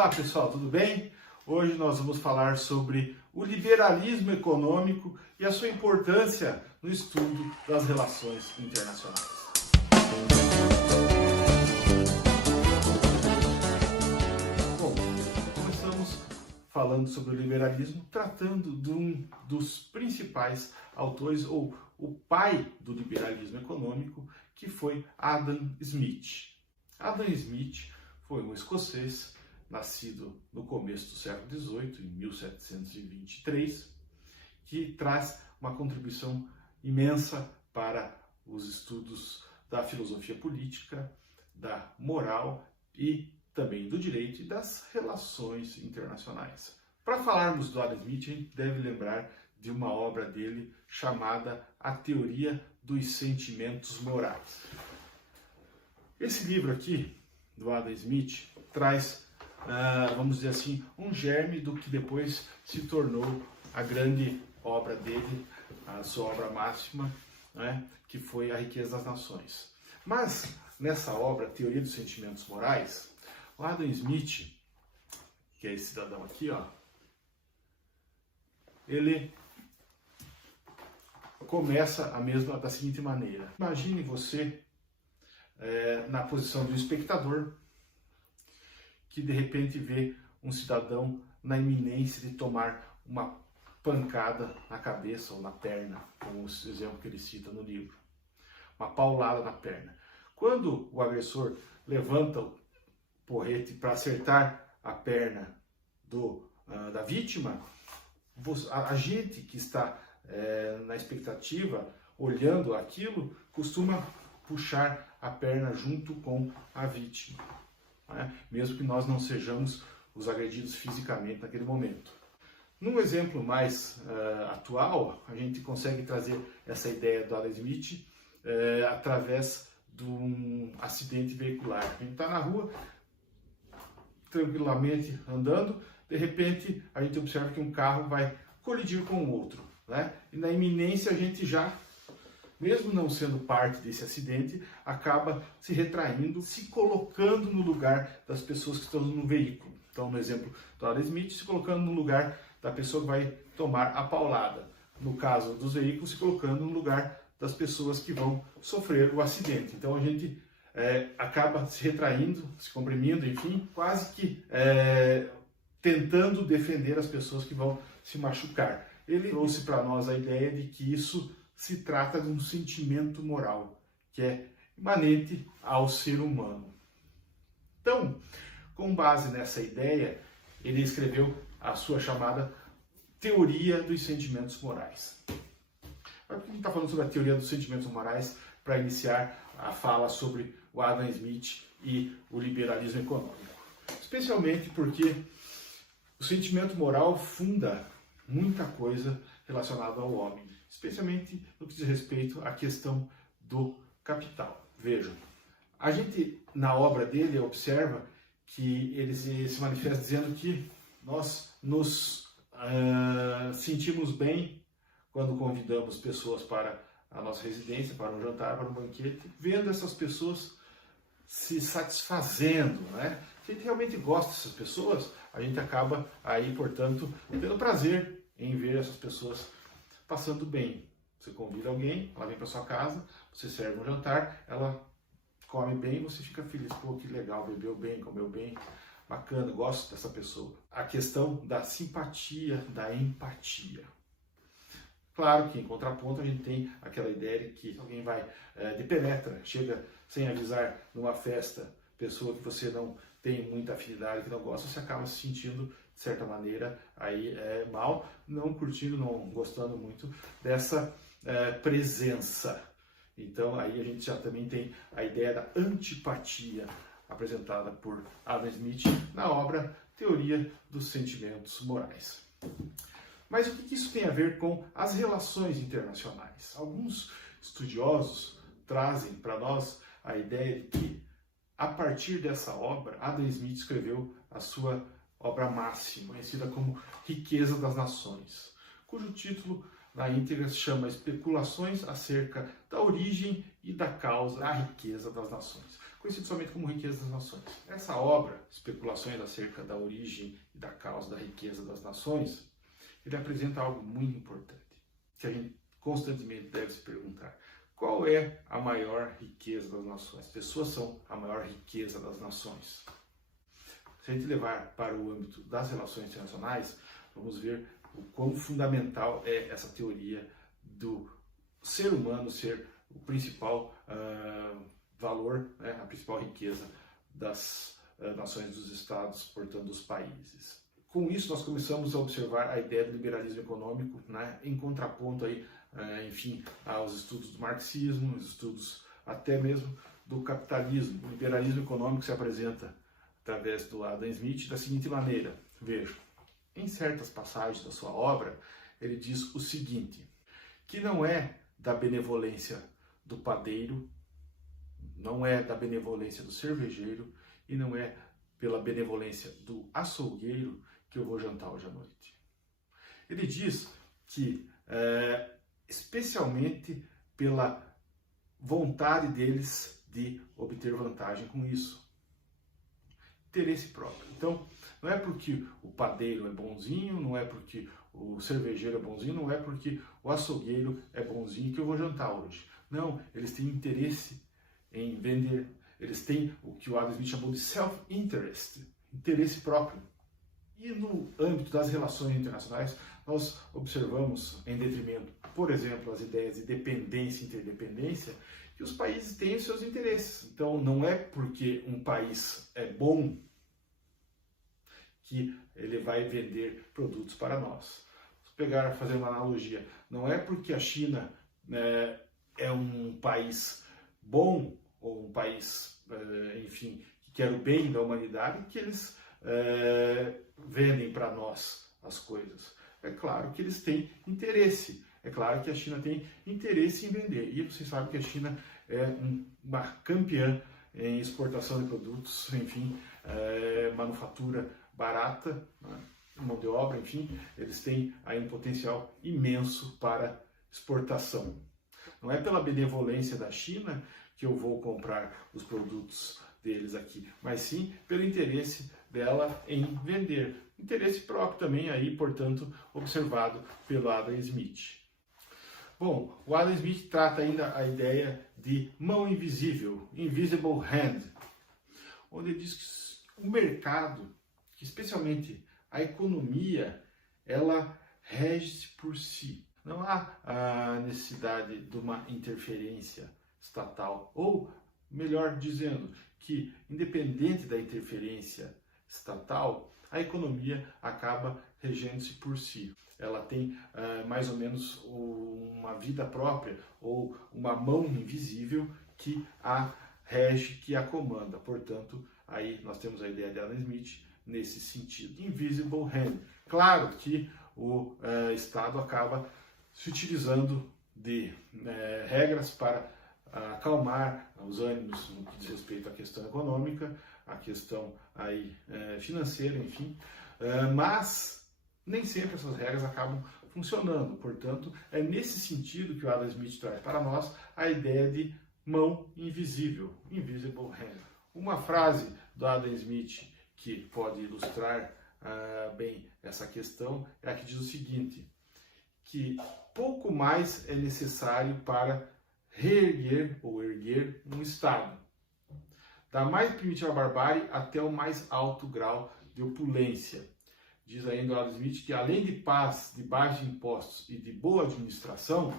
Olá pessoal, tudo bem? Hoje nós vamos falar sobre o liberalismo econômico e a sua importância no estudo das relações internacionais. Bom, começamos falando sobre o liberalismo, tratando de um dos principais autores, ou o pai do liberalismo econômico, que foi Adam Smith. Adam Smith foi um escocês, nascido no começo do século XVIII, em 1723, que traz uma contribuição imensa para os estudos da filosofia política, da moral e também do direito e das relações internacionais. Para falarmos do Adam Smith, a gente deve lembrar de uma obra dele chamada A Teoria dos Sentimentos Morais. Esse livro aqui, do Adam Smith, traz, vamos dizer assim, um germe do que depois se tornou a grande obra dele, a sua obra máxima, né, que foi A Riqueza das Nações. Mas, nessa obra, Teoria dos Sentimentos Morais, o Adam Smith, que é esse cidadão aqui, ó, ele começa da seguinte maneira. Imagine você na posição do espectador, que de repente vê um cidadão na iminência de tomar uma pancada na cabeça ou na perna, como o exemplo que ele cita no livro. Uma paulada na perna. Quando o agressor levanta o porrete para acertar a perna da vítima, a gente que está na expectativa, olhando aquilo, costuma puxar a perna junto com a vítima, né? Mesmo que nós não sejamos os agredidos fisicamente naquele momento. Num exemplo mais atual, a gente consegue trazer essa ideia do Adam Smith através de um acidente veicular. A gente está na rua, tranquilamente andando, de repente a gente observa que um carro vai colidir com o outro, né? E na iminência a gente já, mesmo não sendo parte desse acidente, acaba se retraindo, se colocando no lugar das pessoas que estão no veículo. Então, no exemplo do Adam Smith, se colocando no lugar da pessoa que vai tomar a paulada. No caso dos veículos, se colocando no lugar das pessoas que vão sofrer o acidente. Então, a gente acaba se retraindo, se comprimindo, enfim, quase que tentando defender as pessoas que vão se machucar. Ele trouxe para nós a ideia de que isso se trata de um sentimento moral, que é imanente ao ser humano. Então, com base nessa ideia, ele escreveu a sua chamada Teoria dos Sentimentos Morais. Mas por que a gente está falando sobre a Teoria dos Sentimentos Morais para iniciar a fala sobre o Adam Smith e o liberalismo econômico? Especialmente porque o sentimento moral funda muita coisa relacionada ao homem, especialmente no que diz respeito à questão do capital. Vejam, a gente na obra dele observa que ele se manifesta dizendo que nós nos sentimos bem quando convidamos pessoas para a nossa residência, para um jantar, para um banquete, vendo essas pessoas se satisfazendo, né? Se a gente realmente gosta dessas pessoas, a gente acaba aí, portanto, tendo prazer em ver essas pessoas passando bem. Você convida alguém, ela vem para sua casa, você serve um jantar, ela come bem, você fica feliz. Pô, que legal, bebeu bem, comeu bem, bacana, gosto dessa pessoa. A questão da simpatia, da empatia. Claro que em contraponto a gente tem aquela ideia de que alguém vai de penetra, chega sem avisar numa festa, pessoa que você não tem muita afinidade, que não gosta, você acaba se sentindo, de certa maneira, aí mal, não curtindo, não gostando muito dessa presença. Então aí a gente já também tem a ideia da antipatia apresentada por Adam Smith na obra Teoria dos Sentimentos Morais. Mas o que isso tem a ver com as relações internacionais? Alguns estudiosos trazem para nós a ideia de que, a partir dessa obra, Adam Smith escreveu a sua obra máxima, conhecida como Riqueza das Nações, cujo título na íntegra se chama Especulações acerca da origem e da causa da riqueza das nações, conhecido somente como Riqueza das Nações. Essa obra, Especulações acerca da origem e da causa da riqueza das nações, ele apresenta algo muito importante, que a gente constantemente deve se perguntar. Qual é a maior riqueza das nações? As pessoas são a maior riqueza das nações. Se a gente levar para o âmbito das relações internacionais, vamos ver o quão fundamental é essa teoria do ser humano ser o principal valor, né, a principal riqueza das nações, dos estados, portanto, dos países. Com isso, nós começamos a observar a ideia do liberalismo econômico, né, em contraponto aí, enfim, aos estudos do marxismo, os estudos até mesmo do capitalismo. O liberalismo econômico se apresenta através do Adam Smith da seguinte maneira. Veja, em certas passagens da sua obra, ele diz o seguinte, que não é da benevolência do padeiro, não é da benevolência do cervejeiro e não é pela benevolência do açougueiro que eu vou jantar hoje à noite. Ele diz que, especialmente pela vontade deles de obter vantagem com isso. Interesse próprio. Então, não é porque o padeiro é bonzinho, não é porque o cervejeiro é bonzinho, não é porque o açougueiro é bonzinho que eu vou jantar hoje. Não, eles têm interesse em vender, eles têm o que o Adam Smith chamou de self-interest, interesse próprio. E no âmbito das relações internacionais, nós observamos, em detrimento, por exemplo, as ideias de dependência e interdependência, que os países têm os seus interesses. Então, não é porque um país é bom que ele vai vender produtos para nós. Se fazer uma analogia, não é porque a China é um país bom, ou um país, enfim, que quer o bem da humanidade, que eles vendem para nós as coisas. É claro que eles têm interesse. É claro que a China tem interesse em vender. E você sabe que a China é uma campeã em exportação de produtos, enfim, manufatura barata, né, mão de obra, enfim, eles têm aí um potencial imenso para exportação. Não é pela benevolência da China que eu vou comprar os produtos deles aqui, mas sim pelo interesse dela em vender. Interesse próprio também aí, portanto, observado pelo Adam Smith. Bom, o Adam Smith trata ainda a ideia de mão invisível, invisible hand, onde ele diz que o mercado, que especialmente a economia, ela rege-se por si. Não há a necessidade de uma interferência estatal, ou, melhor dizendo, que independente da interferência estatal, a economia acaba regendo-se por si. Ela tem mais ou menos uma vida própria, ou uma mão invisível que a rege, que a comanda. Portanto, aí nós temos a ideia de Adam Smith nesse sentido. Invisible hand. Claro que o Estado acaba se utilizando de regras para acalmar os ânimos no que diz respeito à questão econômica, à questão aí, financeira, enfim, mas nem sempre essas regras acabam funcionando. Portanto, é nesse sentido que o Adam Smith traz para nós a ideia de mão invisível, invisible hand. Uma frase do Adam Smith que pode ilustrar bem essa questão é a que diz o seguinte, que pouco mais é necessário para reerguer ou erguer um Estado, da mais primitiva barbárie até o mais alto grau de opulência. Diz ainda o Adam Smith que além de paz, de baixos impostos e de boa administração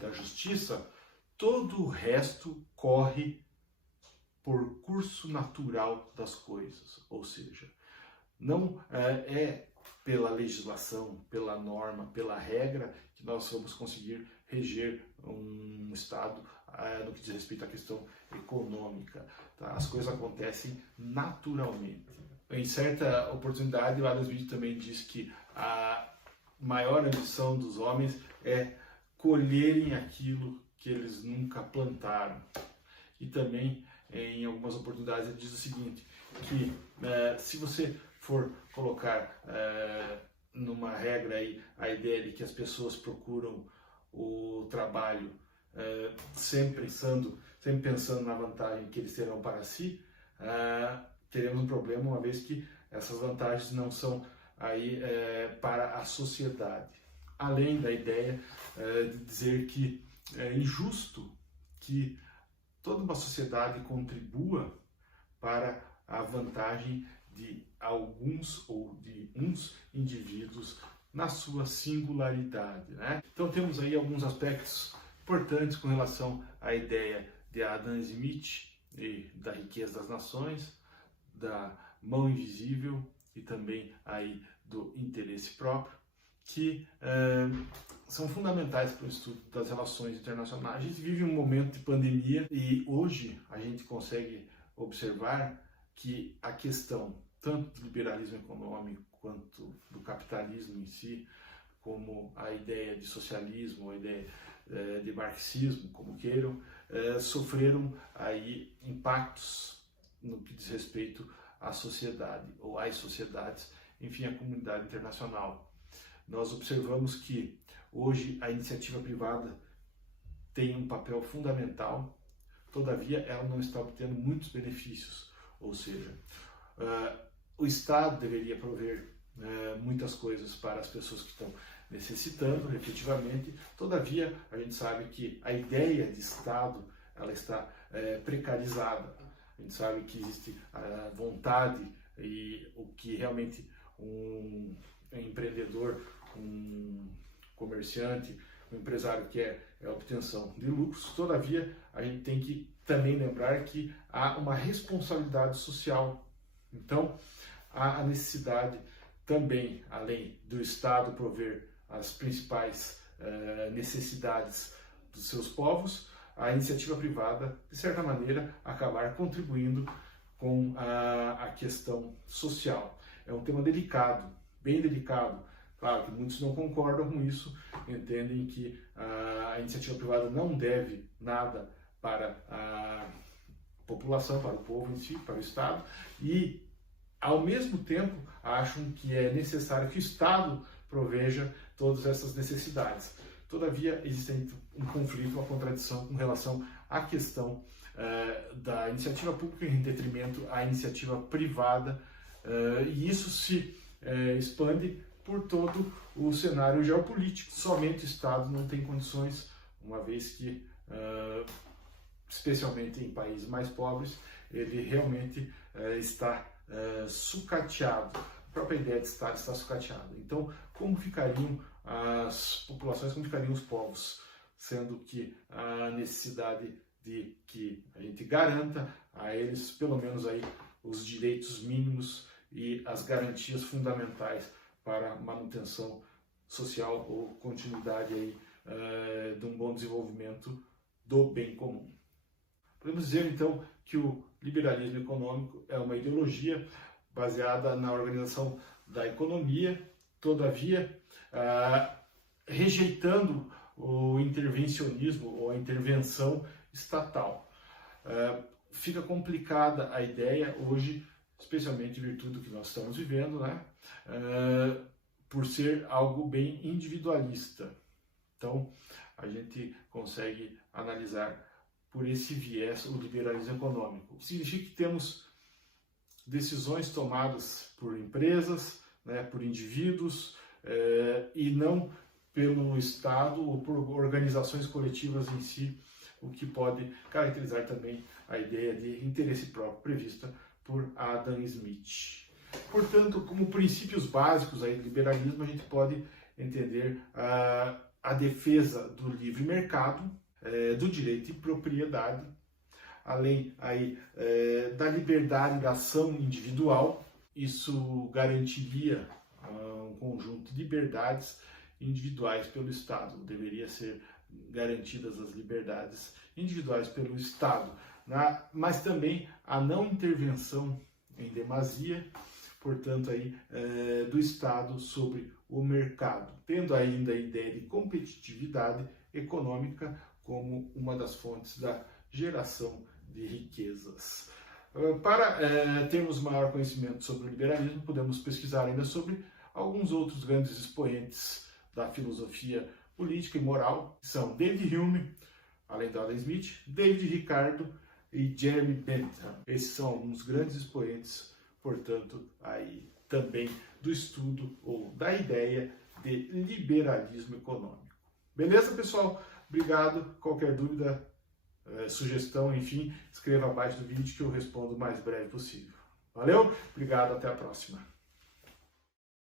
da justiça, todo o resto corre por curso natural das coisas, ou seja, não é pela legislação, pela norma, pela regra que nós vamos conseguir reger um Estado no que diz respeito à questão econômica. Tá? As coisas acontecem naturalmente. Em certa oportunidade, o Adam Smith também diz que a maior ambição dos homens é colherem aquilo que eles nunca plantaram. E também, em algumas oportunidades, ele diz o seguinte, que se você for colocar numa regra aí a ideia de que as pessoas procuram o trabalho sempre pensando na vantagem que eles terão para si, teremos um problema, uma vez que essas vantagens não são aí para a sociedade. Além da ideia de dizer que é injusto que toda uma sociedade contribua para a vantagem de alguns ou de uns indivíduos na sua singularidade, né? Então temos aí alguns aspectos importantes com relação à ideia de Adam Smith e da riqueza das nações, da mão invisível e também aí do interesse próprio, que são fundamentais para o estudo das relações internacionais. A gente vive um momento de pandemia e hoje a gente consegue observar que a questão tanto do liberalismo econômico quanto do capitalismo em si, como a ideia de socialismo, a ideia de marxismo, como queiram, sofreram aí impactos no que diz respeito à sociedade ou às sociedades, enfim, à comunidade internacional. Nós observamos que hoje a iniciativa privada tem um papel fundamental, todavia ela não está obtendo muitos benefícios, ou seja, o Estado deveria prover muitas coisas para as pessoas que estão necessitando, efetivamente, todavia a gente sabe que a ideia de Estado ela está precarizada, a gente sabe que existe a vontade e o que realmente um empreendedor, um comerciante, um empresário quer é a obtenção de lucros, todavia a gente tem que também lembrar que há uma responsabilidade social. Então, há a necessidade também, além do Estado prover as principais necessidades dos seus povos, a iniciativa privada, de certa maneira, acabar contribuindo com a questão social. É um tema delicado, bem delicado. Claro que muitos não concordam com isso, entendem que a iniciativa privada não deve nada para a população, para o povo em si, para o Estado, e, ao mesmo tempo, acham que é necessário que o Estado proveja todas essas necessidades. Todavia, existe um conflito, uma contradição com relação à questão da iniciativa pública em detrimento à iniciativa privada, e isso se expande por todo o cenário geopolítico. Somente o Estado não tem condições, uma vez que, especialmente em países mais pobres, ele realmente está sucateado. A própria ideia de Estado está sucateada. Então, como ficariam as populações, como ficariam os povos, sendo que a necessidade de que a gente garanta a eles, pelo menos aí, os direitos mínimos e as garantias fundamentais para a manutenção social ou continuidade aí, de um bom desenvolvimento do bem comum. Podemos dizer, então, que o liberalismo econômico é uma ideologia baseada na organização da economia, todavia, rejeitando o intervencionismo ou a intervenção estatal. Fica complicada a ideia hoje, especialmente em virtude do que nós estamos vivendo, né? Por ser algo bem individualista. Então, a gente consegue analisar por esse viés o liberalismo econômico. Significa que temos decisões tomadas por empresas, né, por indivíduos, e não pelo Estado ou por organizações coletivas em si, o que pode caracterizar também a ideia de interesse próprio prevista por Adam Smith. Portanto, como princípios básicos aí do liberalismo, a gente pode entender a defesa do livre mercado, do direito de propriedade, além aí, da liberdade da ação individual. Isso garantiria um conjunto de liberdades individuais pelo Estado. Deveria ser garantidas as liberdades individuais pelo Estado, mas também a não intervenção em demasia, portanto, aí, do Estado sobre o mercado, tendo ainda a ideia de competitividade econômica como uma das fontes da geração de riquezas. Para termos maior conhecimento sobre o liberalismo, podemos pesquisar ainda sobre alguns outros grandes expoentes da filosofia política e moral, que são David Hume, além do Adam Smith, David Ricardo e Jeremy Bentham. Esses são alguns grandes expoentes, portanto, aí também do estudo ou da ideia de liberalismo econômico. Beleza, pessoal? Obrigado. Qualquer dúvida, sugestão, enfim, escreva abaixo do vídeo que eu respondo o mais breve possível. Valeu? Obrigado, até a próxima.